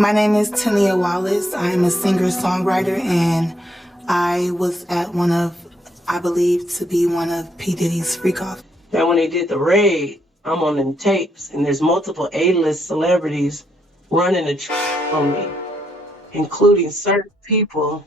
My name is Tania Wallace. I am a singer-songwriter, and I was at I believe to be one of P. Diddy's freak-offs. Now when they did the raid, I'm on them tapes, and there's multiple A-list celebrities running the on me, including certain people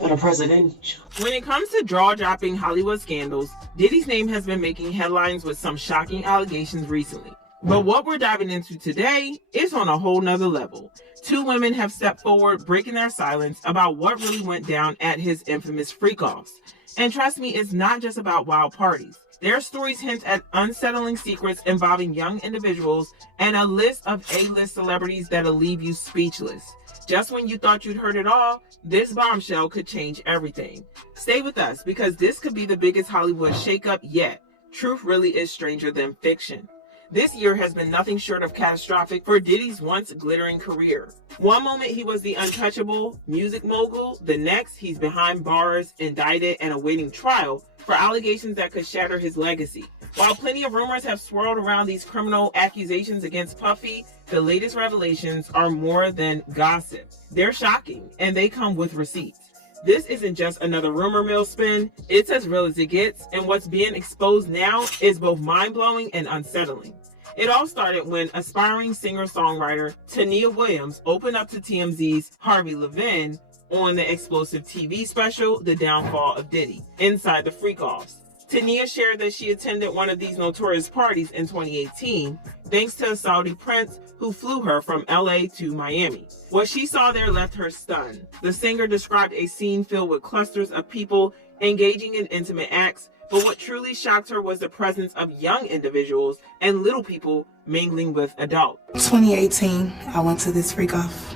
that are presidential. When it comes to jaw-dropping Hollywood scandals, Diddy's name has been making headlines with some shocking allegations recently. But what we're diving into today is on a whole nother level. Two women have stepped forward, breaking their silence about what really went down at his infamous freak-offs. And trust me, it's not just about wild parties. Their stories hint at unsettling secrets involving young individuals and a list of A-list celebrities that'll leave you speechless. Just when you thought you'd heard it all, this bombshell could change everything. Stay with us, because this could be the biggest Hollywood shakeup yet. Truth really is stranger than fiction. This year has been nothing short of catastrophic for Diddy's once glittering career. One moment he was the untouchable music mogul, the next he's behind bars, indicted, and awaiting trial for allegations that could shatter his legacy. While plenty of rumors have swirled around these criminal accusations against Puffy, the latest revelations are more than gossip. They're shocking, and they come with receipts. This isn't just another rumor mill spin, it's as real as it gets, and what's being exposed now is both mind-blowing and unsettling. It all started when aspiring singer-songwriter Tania Williams opened up to TMZ's Harvey Levin on the explosive TV special, The Downfall of Diddy, Inside the Freak-Offs. Tania shared that she attended one of these notorious parties in 2018, thanks to a Saudi prince who flew her from LA to Miami. What she saw there left her stunned. The singer described a scene filled with clusters of people engaging in intimate acts, but what truly shocked her was the presence of young individuals and little people mingling with adults. 2018, I went to this freak-off.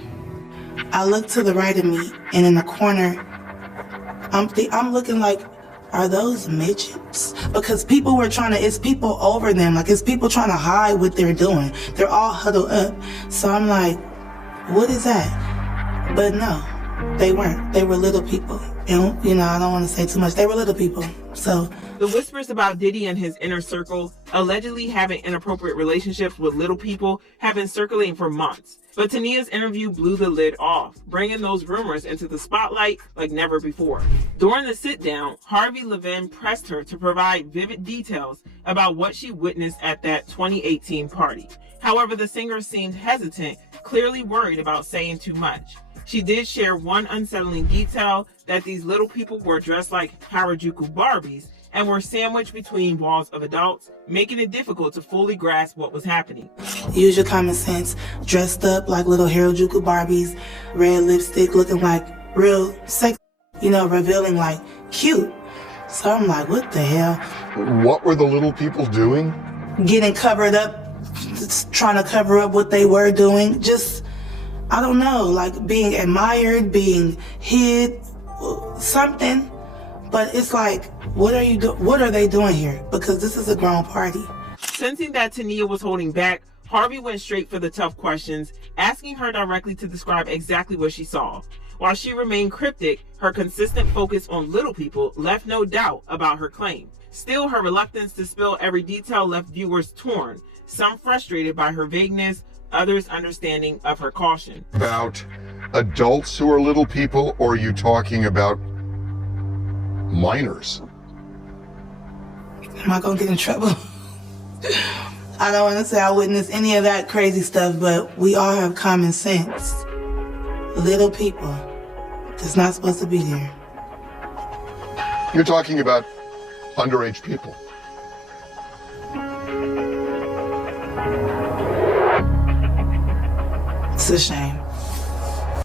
I looked to the right of me, and in the corner, I'm looking like, are those midgets? Because people were it's people over them, like it's people trying to hide what they're doing. They're all huddled up. So I'm like, what is that? But no, they weren't. They were little people. And, I don't want to say too much. They were little people. So the whispers about Diddy and his inner circle allegedly having inappropriate relationships with little people have been circulating for months. But Tania's interview blew the lid off, bringing those rumors into the spotlight like never before. During the sit-down, Harvey Levin pressed her to provide vivid details about what she witnessed at that 2018 party. However, the singer seemed hesitant, clearly worried about saying too much. She did share one unsettling detail, that these little people were dressed like Harajuku Barbies and were sandwiched between walls of adults, making it difficult to fully grasp what was happening. Use your common sense. Dressed up like little Harajuku Barbies, red lipstick, looking like real sex, revealing like cute. So I'm like, what the hell? What were the little people doing? Getting covered up, trying to cover up what they were doing. Just, I don't know, like being admired, being hid, something. But it's like, what are they doing here? Because this is a grown party. Sensing that Tania was holding back, Harvey went straight for the tough questions, asking her directly to describe exactly what she saw. While she remained cryptic, her consistent focus on little people left no doubt about her claim. Still, her reluctance to spill every detail left viewers torn, some frustrated by her vagueness, others understanding of her caution. About adults who are little people, or are you talking about minors? Am I gonna get in trouble? I don't want to say I witnessed any of that crazy stuff, but we all have common sense. Little people that's not supposed to be there. You're talking about underage people. It's a shame.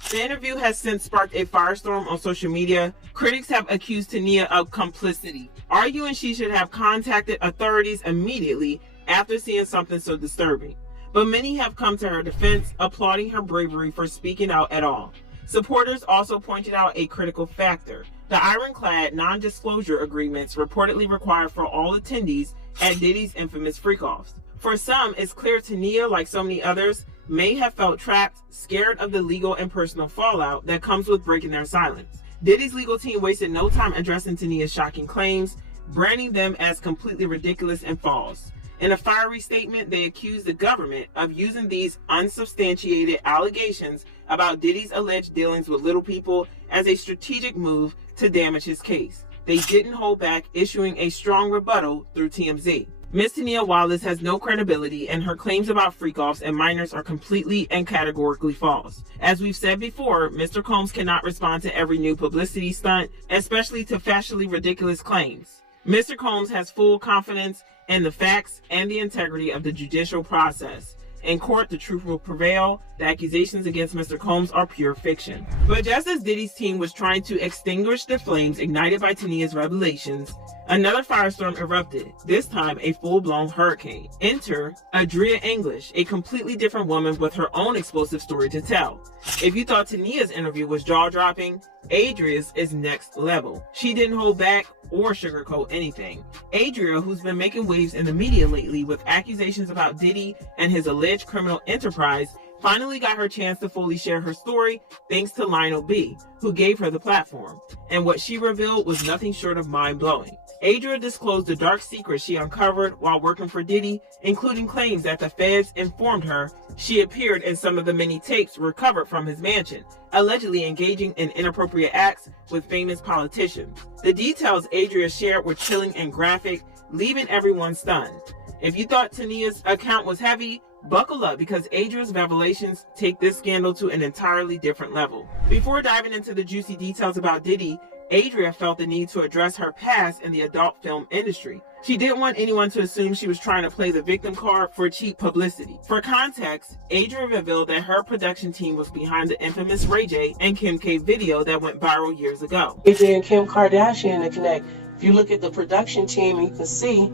The interview has since sparked a firestorm on social media. Critics have accused Tania of complicity, arguing she should have contacted authorities immediately after seeing something so disturbing. But many have come to her defense, applauding her bravery for speaking out at all. Supporters also pointed out a critical factor: the ironclad non-disclosure agreements reportedly required for all attendees at Diddy's infamous freak-offs. For some, it's clear Tania, like so many others, may have felt trapped, scared of the legal and personal fallout that comes with breaking their silence. Diddy's legal team wasted no time addressing Tania's shocking claims, branding them as completely ridiculous and false. In a fiery statement, they accused the government of using these unsubstantiated allegations about Diddy's alleged dealings with little people as a strategic move to damage his case. They didn't hold back, issuing a strong rebuttal through TMZ. Ms. Tania Wallace has no credibility, and her claims about freak-offs and minors are completely and categorically false. As we've said before, Mr. Combs cannot respond to every new publicity stunt, especially to factually ridiculous claims. Mr. Combs has full confidence in the facts and the integrity of the judicial process. In court, the truth will prevail. The accusations against Mr. Combs are pure fiction. But just as Diddy's team was trying to extinguish the flames ignited by Tania's revelations, another firestorm erupted, this time a full-blown hurricane. Enter Adria English, a completely different woman with her own explosive story to tell. If you thought Tania's interview was jaw-dropping, Adria's is next level. She didn't hold back or sugarcoat anything. Adria, who's been making waves in the media lately with accusations about Diddy and his alleged criminal enterprise, finally got her chance to fully share her story thanks to Lionel B, who gave her the platform. And what she revealed was nothing short of mind-blowing. Adria disclosed the dark secrets she uncovered while working for Diddy, including claims that the feds informed her she appeared in some of the many tapes recovered from his mansion, allegedly engaging in inappropriate acts with famous politicians. The details Adria shared were chilling and graphic, leaving everyone stunned. If you thought Tania's account was heavy, buckle up, because Adria's revelations take this scandal to an entirely different level. Before diving into the juicy details about Diddy, Adria felt the need to address her past in the adult film industry. She didn't want anyone to assume she was trying to play the victim card for cheap publicity. For context, Adria revealed that her production team was behind the infamous Ray J and Kim K video that went viral years ago. Ray J and Kim Kardashian to connect. If you look at the production team, you can see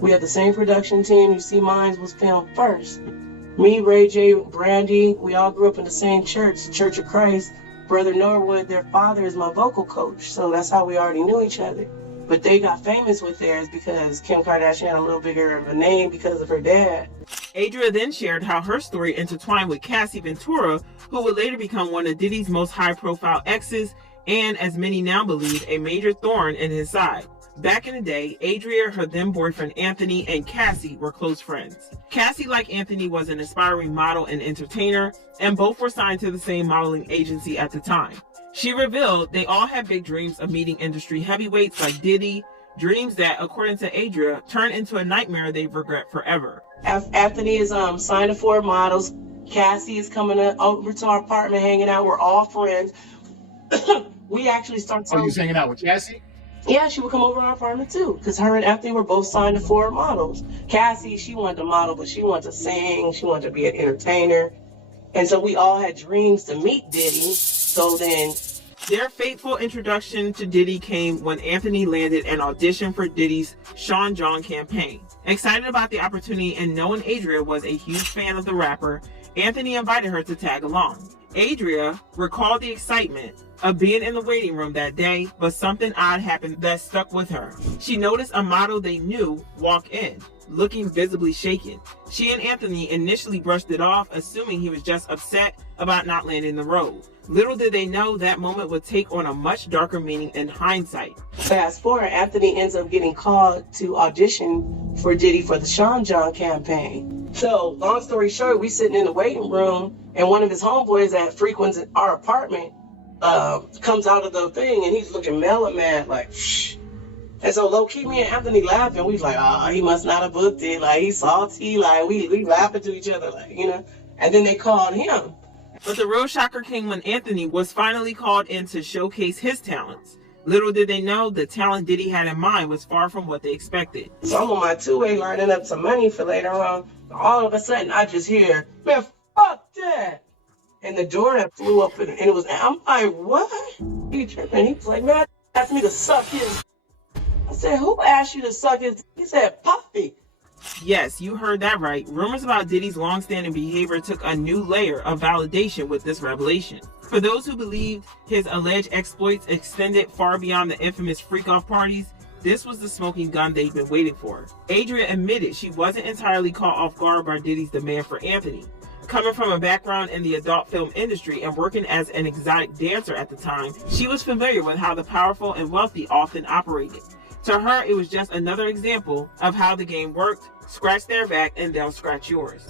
we have the same production team. You see mine was filmed first. Me, Ray J, Brandy, we all grew up in the same church, Church of Christ. Brother Norwood, their father is my vocal coach, so that's how we already knew each other. But they got famous with theirs because Kim Kardashian had a little bigger of a name because of her dad. Adria then shared how her story intertwined with Cassie Ventura, who would later become one of Diddy's most high-profile exes and, as many now believe, a major thorn in his side. Back in the day, Adria, her then-boyfriend Anthony, and Cassie were close friends. Cassie, like Anthony, was an aspiring model and entertainer, and both were signed to the same modeling agency at the time. She revealed they all had big dreams of meeting industry heavyweights like Diddy, dreams that, according to Adria, turned into a nightmare they regret forever. Anthony is signed to 4 models. Cassie is coming over to our apartment, hanging out. We're all friends. We actually started. Oh, you hanging out with Cassie? Yeah, she would come over to our apartment too, because her and Anthony were both signed to 4 models. Cassie, she wanted to model, but she wanted to sing, she wanted to be an entertainer. And so we all had dreams to meet Diddy. So then their fateful introduction to Diddy came when Anthony landed an audition for Diddy's Sean John campaign. Excited about the opportunity and knowing Adria was a huge fan of the rapper, Anthony invited her to tag along. Adria recalled the excitement of being in the waiting room that day, but something odd happened that stuck with her. She noticed a model they knew walk in, looking visibly shaken. She and Anthony initially brushed it off, assuming he was just upset about not landing the role. Little did they know that moment would take on a much darker meaning in hindsight. Fast forward, Anthony ends up getting called to audition for Diddy for the Sean John campaign. So, long story short, we sitting in the waiting room, and one of his homeboys that frequents our apartment comes out of the thing, and he's looking mellow mad, like, shh. And so low-key, me and Anthony laughing. We was like, he must not have booked it. Like, he's salty. Like, we laughing to each other, like, you know. And then they called him. But the real shocker came when Anthony was finally called in to showcase his talents. Little did they know the talent Diddy had in mind was far from what they expected. So I'm on my two-way lining up some money for later on. All of a sudden, I just hear, man, fuck that. And the door that flew up, and it was, I'm like, what? He tripping. He was like, man, asked me to suck his. I said, who asked you to suck his? He said, Puffy. Yes, you heard that right. Rumors about Diddy's long-standing behavior took a new layer of validation with this revelation. For those who believed his alleged exploits extended far beyond the infamous freak-off parties, this was the smoking gun they'd been waiting for. Adria admitted she wasn't entirely caught off guard by Diddy's demand for Anthony. Coming from a background in the adult film industry and working as an exotic dancer at the time, she was familiar with how the powerful and wealthy often operated. To her, it was just another example of how the game worked, scratch their back and they'll scratch yours.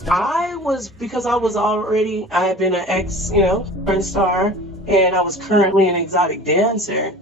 Because I had been an ex, friend star, and I was currently an exotic dancer.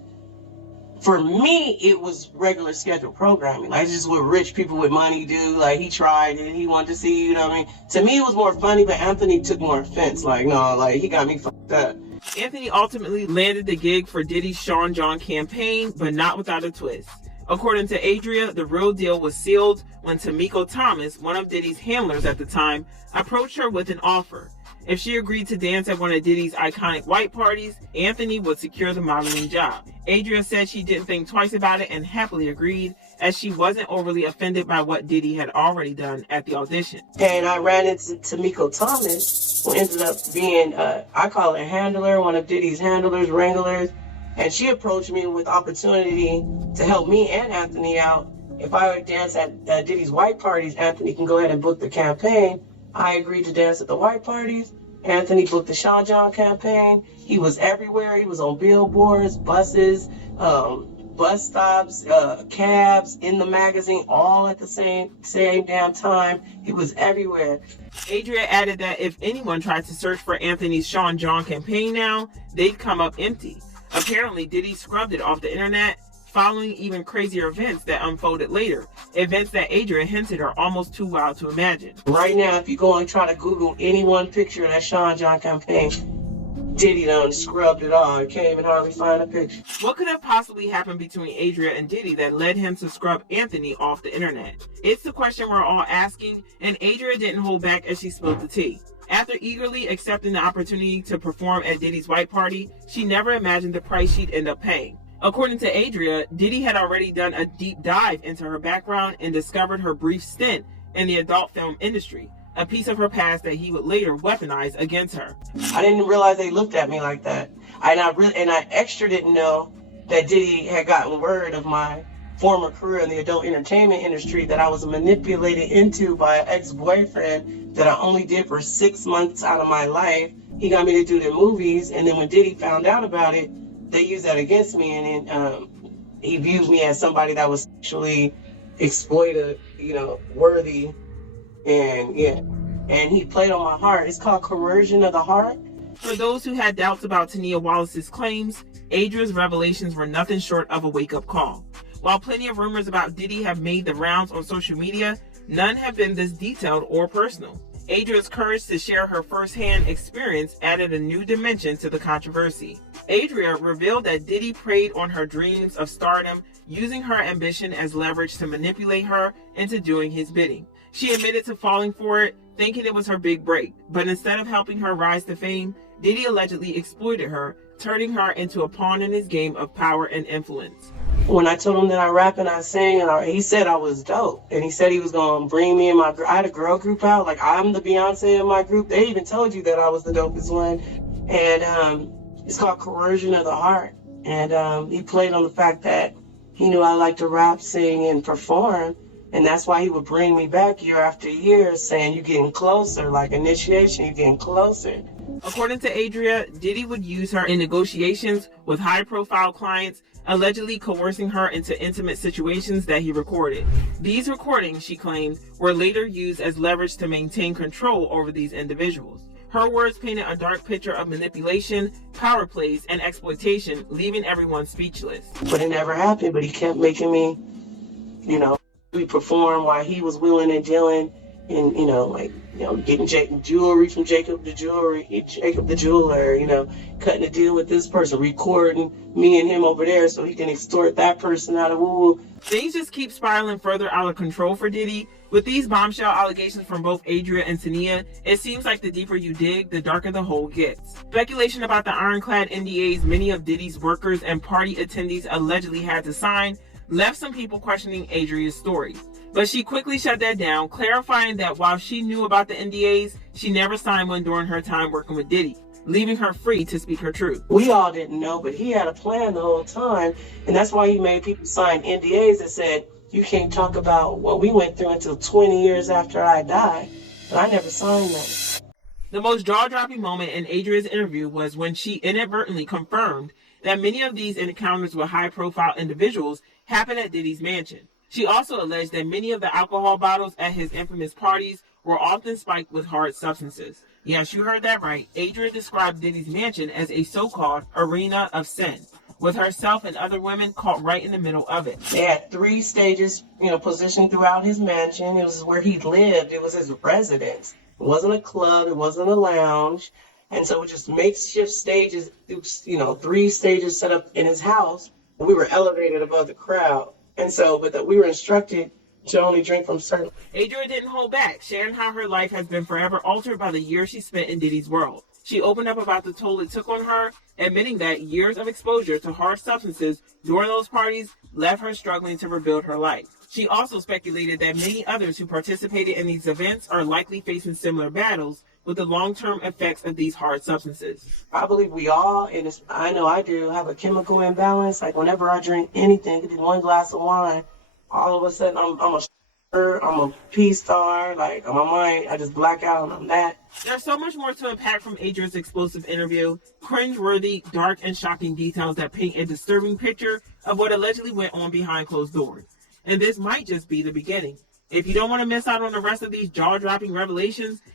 For me, it was regular scheduled programming. Like, just what rich people with money do. Like, he tried and he wanted to see, To me, it was more funny, but Anthony took more offense. Like, no, like, he got me fucked up. Anthony ultimately landed the gig for Diddy's Sean John campaign, but not without a twist. According to Adria, the real deal was sealed when Tamiko Thomas, one of Diddy's handlers at the time, approached her with an offer. If she agreed to dance at one of Diddy's iconic white parties, Anthony would secure the modeling job. Adria said she didn't think twice about it and happily agreed, as she wasn't overly offended by what Diddy had already done at the audition. And I ran into Tamiko Thomas, who ended up being, I call her handler, one of Diddy's handlers, wranglers. And she approached me with opportunity to help me and Anthony out. If I would dance at Diddy's white parties, Anthony can go ahead and book the campaign. I agreed to dance at the white parties. Anthony booked the Sean John campaign. He was everywhere. He was on billboards, buses, bus stops, cabs, in the magazine, all at the same damn time. He was everywhere. Adria added that if anyone tried to search for Anthony's Sean John campaign now, they'd come up empty. Apparently, Diddy scrubbed it off the internet, following even crazier events that unfolded later, events that Adria hinted are almost too wild to imagine. Right now, if you go and try to Google any one picture of that Sean John campaign, Diddy done scrubbed it all. You can't even hardly find a picture. What could have possibly happened between Adria and Diddy that led him to scrub Anthony off the internet? It's the question we're all asking, and Adria didn't hold back as she spilled the tea. After eagerly accepting the opportunity to perform at Diddy's white party, she never imagined the price she'd end up paying. According to Adria, Diddy had already done a deep dive into her background and discovered her brief stint in the adult film industry, a piece of her past that he would later weaponize against her. I didn't realize they looked at me like that. And I extra didn't know that Diddy had gotten word of my former career in the adult entertainment industry that I was manipulated into by an ex-boyfriend that I only did for 6 months out of my life. He got me to do the movies, and then when Diddy found out about it, they used that against me, and then he viewed me as somebody that was sexually exploited, worthy, and he played on my heart. It's called coercion of the heart. For those who had doubts about Tania Wallace's claims, Adria's revelations were nothing short of a wake-up call. While plenty of rumors about Diddy have made the rounds on social media, none have been this detailed or personal. Adria's courage to share her first-hand experience added a new dimension to the controversy. Adria revealed that Diddy preyed on her dreams of stardom, using her ambition as leverage to manipulate her into doing his bidding. She admitted to falling for it, thinking it was her big break, but instead of helping her rise to fame, Diddy allegedly exploited her, turning her into a pawn in his game of power and influence. When I told him that I rap and I sing, and he said I was dope. And he said he was going to bring me and I had a girl group out. Like, I'm the Beyonce of my group. They even told you that I was the dopest one. And it's called Coercion of the Heart. And he played on the fact that he knew I liked to rap, sing, and perform. And that's why he would bring me back year after year saying, you're getting closer, like initiation, you're getting closer. According to Adria, Diddy would use her in negotiations with high-profile clients, allegedly coercing her into intimate situations that he recorded. These recordings, she claimed, were later used as leverage to maintain control over these individuals. Her words painted a dark picture of manipulation, power plays, and exploitation, leaving everyone speechless. But it never happened, but he kept making me, we perform while he was wheeling and dealing and, getting jewelry from Jacob the jeweler, cutting a deal with this person, recording me and him over there so he can extort that person out of woo. Things just keep spiraling further out of control for Diddy. With these bombshell allegations from both Adria and Tania, it seems like the deeper you dig, the darker the hole gets. Speculation about the ironclad NDAs many of Diddy's workers and party attendees allegedly had to sign left some people questioning Adria's story. But she quickly shut that down, clarifying that while she knew about the NDAs, she never signed one during her time working with Diddy, leaving her free to speak her truth. We all didn't know, but he had a plan the whole time, and that's why he made people sign NDAs that said, you can't talk about what we went through until 20 years after I died. But I never signed that. The most jaw-dropping moment in Adria's interview was when she inadvertently confirmed that many of these encounters with high-profile individuals happened at Diddy's mansion. She also alleged that many of the alcohol bottles at his infamous parties were often spiked with hard substances. Yes, you heard that right. Adria described Diddy's mansion as a so-called arena of sin, with herself and other women caught right in the middle of it. They had 3 stages, positioned throughout his mansion. It was where he lived. It was his residence. It wasn't a club. It wasn't a lounge. And so it just makeshift stages, 3 stages set up in his house. And we were elevated above the crowd. And so, we were instructed to only drink from certain. Adria didn't hold back, sharing how her life has been forever altered by the years she spent in Diddy's world. She opened up about the toll it took on her, admitting that years of exposure to hard substances during those parties left her struggling to rebuild her life. She also speculated that many others who participated in these events are likely facing similar battles with the long-term effects of these hard substances. I believe we all, and I know I do, have a chemical imbalance. Like whenever I drink anything, could be 1 glass of wine, all of a sudden I'm a P-star, like on my mind, I just black out and I'm that. There's so much more to unpack from Adria's explosive interview, cringe-worthy, dark, and shocking details that paint a disturbing picture of what allegedly went on behind closed doors. And this might just be the beginning. If you don't want to miss out on the rest of these jaw-dropping revelations,